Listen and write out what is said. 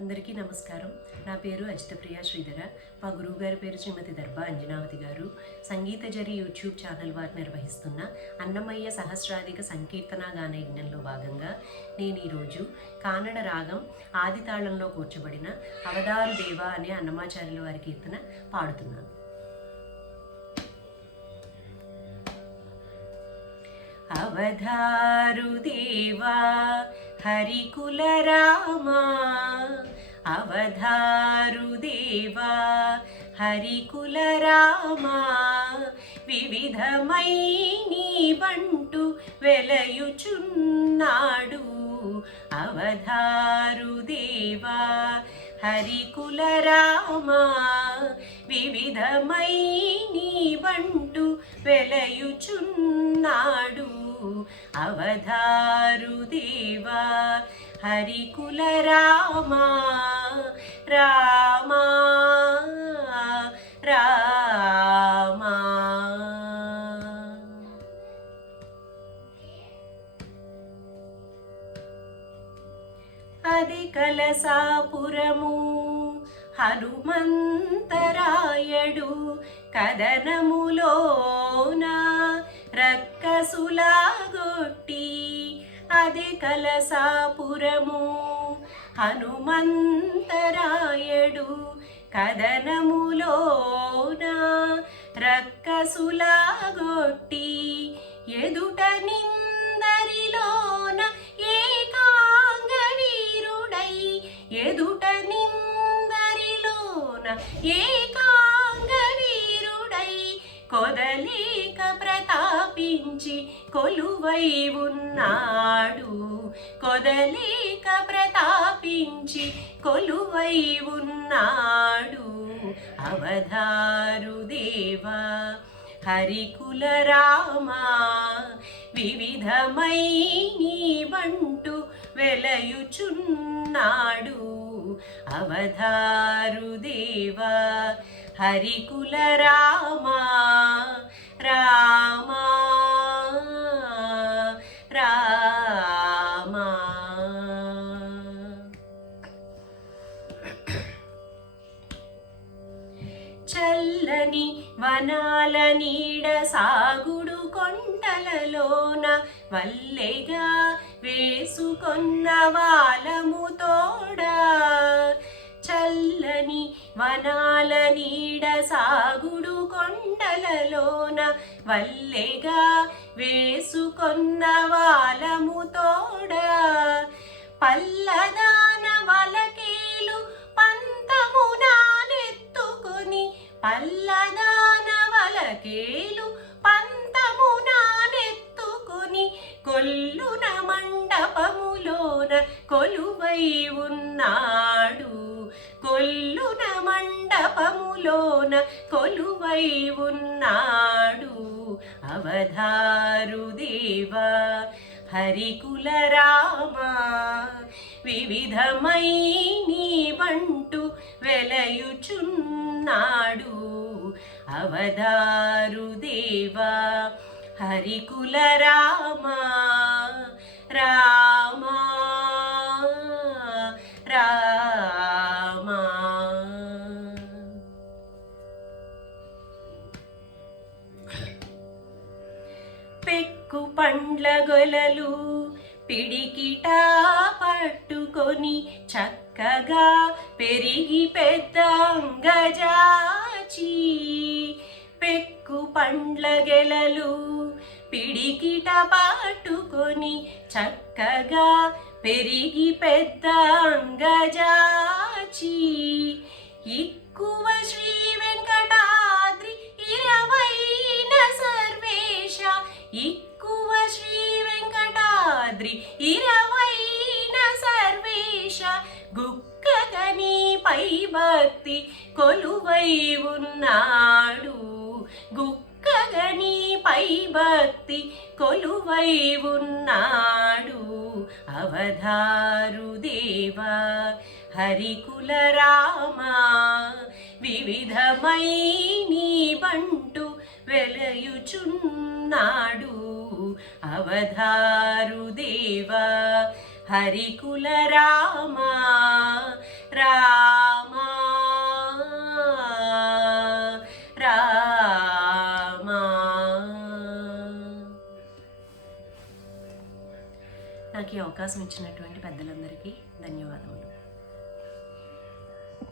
అందరికీ నమస్కారం. నా పేరు అజితప్రియ శ్రీధర. మా గురువు గారి పేరు శ్రీమతి దర్భా అంజనావతి గారు. సంగీత జరి యూట్యూబ్ ఛానల్ వారు నిర్వహిస్తున్న అన్నమయ్య సహస్రాధిక సంకీర్తన గాన యజ్ఞంలో భాగంగా నేను ఈరోజు కానడ రాగం ఆదితాళంలో కూర్చబడిన అవదారు దేవ అనే అన్నమాచార్యుల వారి కీర్తన పాడుతున్నాను. అవధారు దేవా హరికుల రామా అవధారు దేవా హరికుల రామా వివిధమై నీ బంటు వెలయుచున్నాడు. అవధారు దేవా హరికుల రామా వివిధమై నీ బంటు వెలయుచున్నాడు. అవధారు దేవా హరికుల రామా రామా రామా. అది కలసాపురము హనుమంతరాయడు కదనములోన కలసులాగొట్టి అది కలసాపురము హనుమంతరాయడు కదనములోన రక్కసులాగొట్టి ఎదుట నిందరిలోన ఏకాంగవీరుడై ఎదుట నిందరిలోన ఏకా కొదలేక ప్రతాపించి కొలువై ఉన్నాడు. కొదలేక ప్రతాపించి కొలువై ఉన్నాడు. అవధారు దేవా హరికుల రామా వివిధమై నీ వెలయుచున్నాడు. అవధారు దేవా హరికుల రామా రామా రామా. చల్లని వనాల నీడ సాగుడు కొండలలోన వల్లెగా వేసుకొన్న వాలము తోడా. చల్లని వనాల నీడ సాగుడు కొండలలోన వల్లెగా వేసుకొన్న వాలము తోడ. పల్లదాన వలకేలు పంతము నానెత్తుకొని పల్లదాన వలకేలు పంతము నానెత్తుకొని కొల్లున మండపములోన కొలువై ఉన్నాడు. కొల్లున మండపములోన కొలువై ఉన్నాడు అవధారు దేవా. హరికుల రామా వివిధమై నీ వంటు వెలయుచున్నాడు అవధారు దేవా. హరికుల రామా రా పండ్ల గొలలు పిడికిట పట్టుకొని చక్కగా పెరిగి పెద్ద గజాచి పెక్కు పండ్ల గెలలు పిడికిట పట్టుకొని చక్కగా పెరిగి పెద్ద గజాచి గుక్కగని పై భక్తి కొలువై ఉన్నాడు. గుక్కగని పై భక్తి కొలువై ఉన్నాడు. అవధారు దేవా హరికుల రామ వివిధమై నీ బంటు వెలయుచున్నాడు. అవధారు దేవా హరికుల రామ రామ రామా. నాకు ఈ అవకాశం ఇచ్చినటువంటి పెద్దలందరికీ ధన్యవాదములు.